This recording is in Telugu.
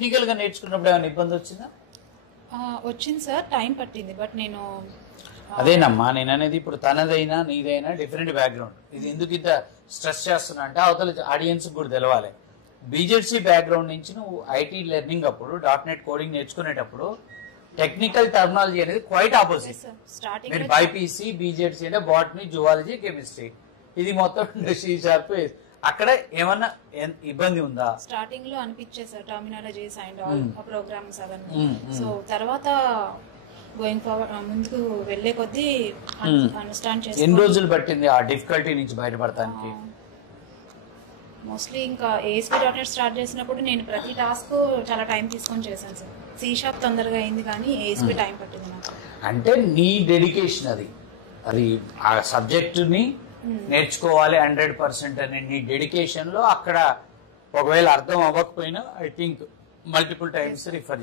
టెక్నికల్ గా నేర్చుకున్నప్పుడు ఏమైనా ఇబ్బంది వచ్చిందా? వచ్చింది సార్, టైం పట్టింది. బట్ నేను అదేనమ్మా నేను అనేది, ఇప్పుడు తనదైనా నీదైనా డిఫరెంట్ బ్యాక్గ్రౌండ్. ఇది ఎందుకు ఇంత స్ట్రెస్ చేస్తున్నా అంటే అవతల ఆడియన్స్ కూడా తెలవాలి. బీజెడ్సీ బ్యాక్గ్రౌండ్ నుంచి నువ్వు ఐటీ లెర్నింగ్ అప్పుడు .NET కోడింగ్ నేర్చుకునేటప్పుడు టెక్నికల్ టర్మినాలజీ అనేది క్వైట్ ఆపోజిట్. మీరు బైపీసీ బీజెడ్సీ అంటే బాటనీ, జువాలజీ, కెమిస్ట్రీ, ఇది మొత్తం C# అక్కడ ఏమన్నా ఇబ్బంది ఉందా? స్టార్టింగ్ లో అనిపించే sir terminologies and all programs అవన్నీ. సో తర్వాత గోయింగ్ ఫార్వర్డ్ ముందుకు వెళ్లే కొద్దీ అండర్స్టాండ్ చేసి. ఎన్ని రోజులు పట్టింది ఆ డిఫికల్టీ నుంచి బయటపడటానికి? మోస్ట్లీ ఇంకా ASP.NET స్టార్ట్ చేసినప్పుడు నేను ప్రతి టాస్క్ చాలా టైం తీసుకొని చేశాను సార్. C# తొందరగా అయింది కానీ ASP టైం పట్టింది నాకు. అంటే నీ డెడికేషన్ అది ఆ సబ్జెక్ట్ ని నేర్చుకోవాలి 100% అనే నీ డెడికేషన్ లో అక్కడ ఒకవేళ అర్థం అవ్వకపోయినా I think multiple times refer